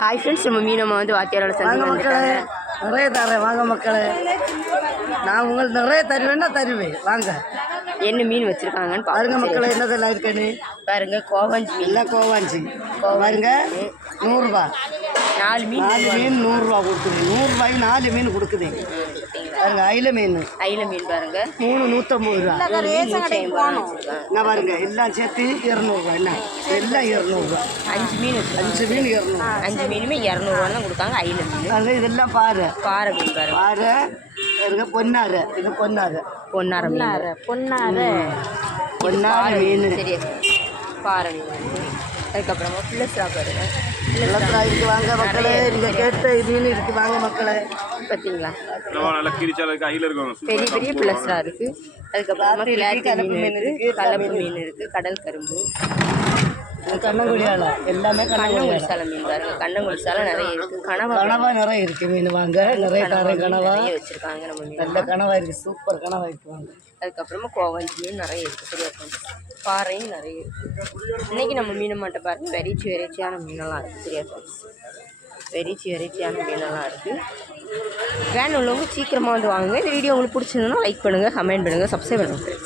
Hi friends, நம்ம மீனம்மா வந்து வாத்தியாரோட வாங்க மக்களே, நிறைய தரேன் வாங்க மக்களே. நான் உங்களுக்கு நிறைய தருவேன்னா தருவேன் வாங்க. என்ன மீன் வச்சுருக்காங்கன்னு பாருங்க மக்களே, என்னதெல்லாம் இருக்குன்னு பாருங்க. கோவாஞ்சி எல்லாம் கோவாஞ்சி பாருங்க. 100 ரூபா 4 மீன் 100 ரூபா கொடுக்குது. 100 ரூபாய்க்கு 4 மீன் கொடுக்குது பாருங்க. அயில மீன் பாருங்க 3 150 ரூபா. நான் பாருங்க எல்லாம் சேர்த்து 200 ரூபா. என்ன எல்லாம் 200 ரூபா. 5 மீன் 200. 5 மீனுமே 200 ரூபா தான் கொடுக்காங்க. அயில மீன் அது இதெல்லாம் பாறை மீன் பாருங்க. பாருங்க பொன்னாறு. இது பொன்னாறு மீன். சரி, பாறை மீன். அதுக்கப்புறமா பிள்ளஸ்ரா பாருங்க. பிள்ளஸ்ரா இருக்கு வாங்க மக்களே. நீங்கள் கேட்ட மீன் இருக்கு வாங்க மக்களே. பார்த்தீங்களா, பெரிய பெரிய பிள்ளஸ்ரா இருக்கு. அதுக்கப்புறமா கலப்பு மீன் இருக்கு. கடல் கரும்பு, கண்ணங்குடியால எல்லாமே கண்ணங்குடி சாலை மீன் பாருங்க. கண்ணங்குடி சாலை நிறைய இருக்கு. கனவா நிறைய இருக்கு மீன் வாங்க. நிறைய தரம் கனவா வச்சிருக்காங்க. நம்ம மீன் நல்ல கனவா இருக்கு. சூப்பர் கனவா இருக்கு வாங்க. அதுக்கப்புறமா கோவாஞ்சி மீன் நிறைய இருக்குது. சரியா, பாறையும் நிறைய இருக்குது. இன்றைக்கி நம்ம மீனை மட்டும் பாருங்கள். வெரைட்டியான மீனெல்லாம் இருக்குது. சரியா, வெரைட்டியான மீனெல்லாம் இருக்குது. வேன் உள்ளவங்க சீக்கிரமாக வந்து வாங்குங்க. இந்த வீடியோ உங்களுக்கு பிடிச்சிருந்ததுன்னா லைக் பண்ணுங்கள், கமெண்ட் பண்ணுங்கள், சப்ஸ்கிரைப் பண்ணுங்கள்.